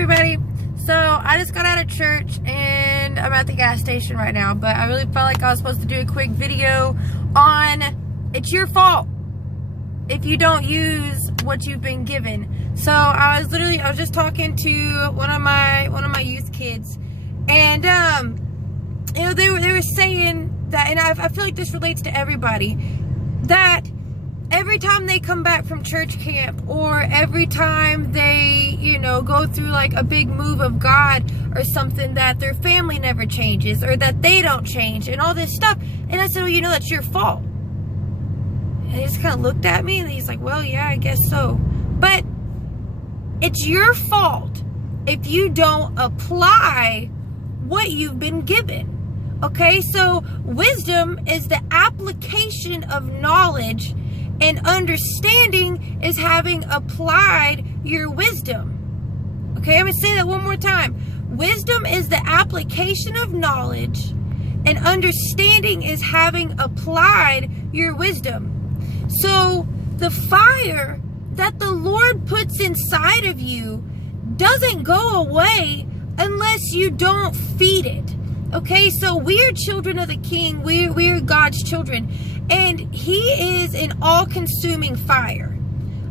everybody. So I just got out of church and I'm at the gas station right now, but I really felt like I was supposed to do a quick video on it's your fault if you don't use what you've been given. So I was just talking to one of my youth kids, and you know, they were saying that, and I feel like this relates to everybody, that every time they come back from church camp, or every time they, you know, go through like a big move of God or something, that their family never changes, or that they don't change, and all this stuff. And I said, well, you know, that's your fault. And he just kind of looked at me and he's like, well, yeah, I guess so. But it's your fault if you don't apply what you've been given. Okay, so wisdom is the application of knowledge, and understanding is having applied your wisdom. Okay, I'm going to say that one more time. Wisdom is the application of knowledge, and understanding is having applied your wisdom. So the fire that the Lord puts inside of you doesn't go away unless you don't feed it. Okay, so we are children of the King. We are God's children. And He is an all-consuming fire.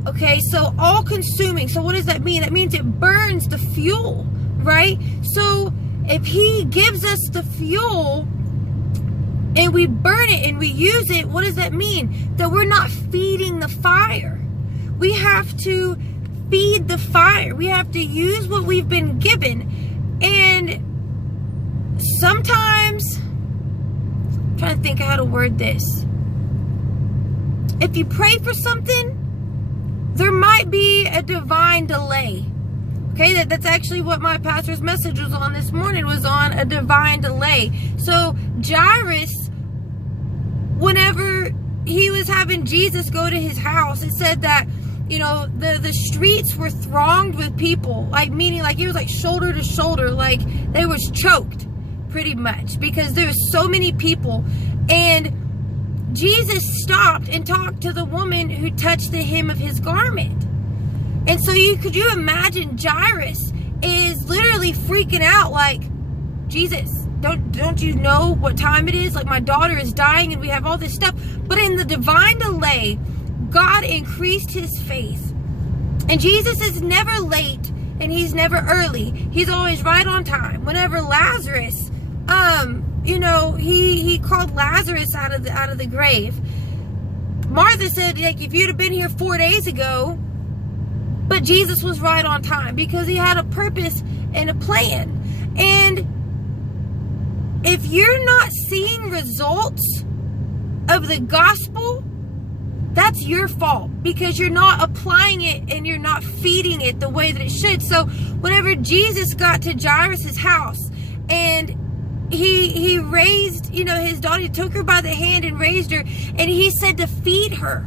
Okay, so all-consuming. So what does that mean? That means it burns the fuel, right? So if He gives us the fuel and we burn it and we use it, what does that mean? That we're not feeding the fire. We have to feed the fire. We have to use what we've been given. And sometimes, I'm trying to think of how to word this. If you pray for something, there might be a divine delay. Okay, that's actually what my pastor's message was on this morning, was on a divine delay. So Jairus, whenever he was having Jesus go to his house, it said that, you know, the streets were thronged with people, like, meaning like it was like shoulder to shoulder, like they was choked pretty much, because there was so many people. And Jesus stopped and talked to the woman who touched the hem of his garment. And so could you imagine, Jairus is literally freaking out, like, Jesus, don't you know what time it is? Like, my daughter is dying and we have all this stuff. But in the divine delay, God increased his faith. And Jesus is never late and he's never early. He's always right on time. Whenever Lazarus, you know, he called Lazarus out of the grave, Martha said, like, if you'd have been here 4 days ago. But Jesus was right on time because he had a purpose and a plan. And if you're not seeing results of the gospel, that's your fault, because you're not applying it and you're not feeding it the way that it should. So whenever Jesus got to Jairus' house and he raised, you know, his daughter, he took her by the hand and raised her, and he said to feed her.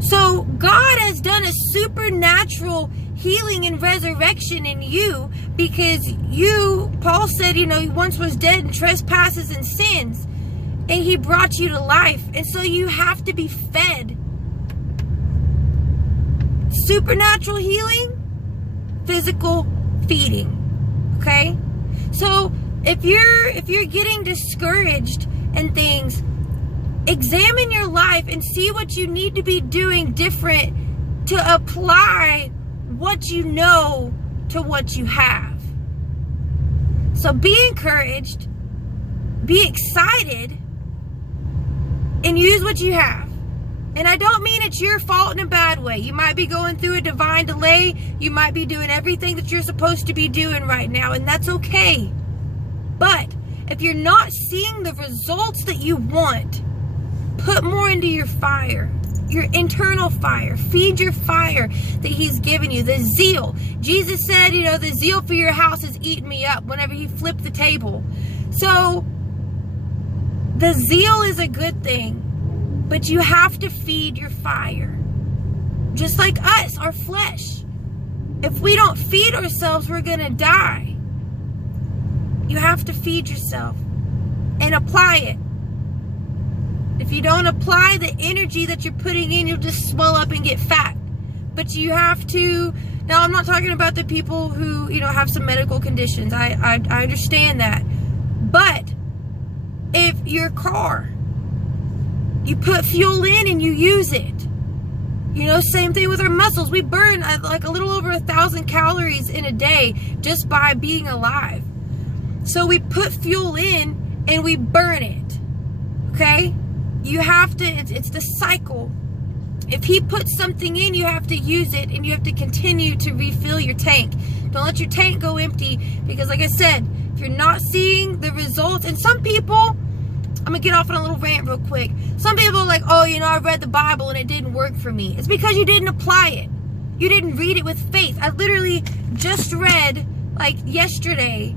So God has done a supernatural healing and resurrection in you, because you, Paul said, you know, he once was dead in trespasses and sins, and he brought you to life. And so you have to be fed. Supernatural healing, physical feeding. Okay? So if you're getting discouraged and things, examine your life and see what you need to be doing different to apply what you know to what you have. So be encouraged, be excited, and use what you have. And I don't mean it's your fault in a bad way. You might be going through a divine delay. You might be doing everything that you're supposed to be doing right now, and that's okay. But if you're not seeing the results that you want, put more into your fire, your internal fire. Feed your fire that he's given you, the zeal. Jesus said, you know, the zeal for your house has eaten me up whenever he flipped the table. So the zeal is a good thing, but you have to feed your fire. Just like us, our flesh. If we don't feed ourselves, we're going to die. You have to feed yourself and apply it. If you don't apply the energy that you're putting in, you'll just swell up and get fat. But you have to Now, I'm not talking about the people who, you know, have some medical conditions. I understand that. But if your car, you put fuel in and you use it, you know, same thing with our muscles. We burn like a little over 1,000 calories in a day just by being alive. So we put fuel in and we burn it. Okay? You have to, it's the cycle. If he puts something in, you have to use it, and you have to continue to refill your tank. Don't let your tank go empty, because like I said, if you're not seeing the results, and some people, I'm going to get off on a little rant real quick. Some people are like, oh, you know, I read the Bible and it didn't work for me. It's because you didn't apply it. You didn't read it with faith. I literally just read, like yesterday,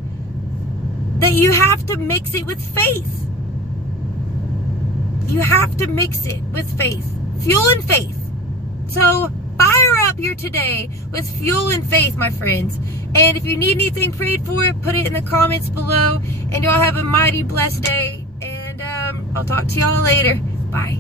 that you have to mix it with faith. You have to mix it with faith. Fuel and faith. So fire up here today with fuel and faith, my friends. And if you need anything prayed for, put it in the comments below. And y'all have a mighty blessed day. And I'll talk to y'all later. Bye.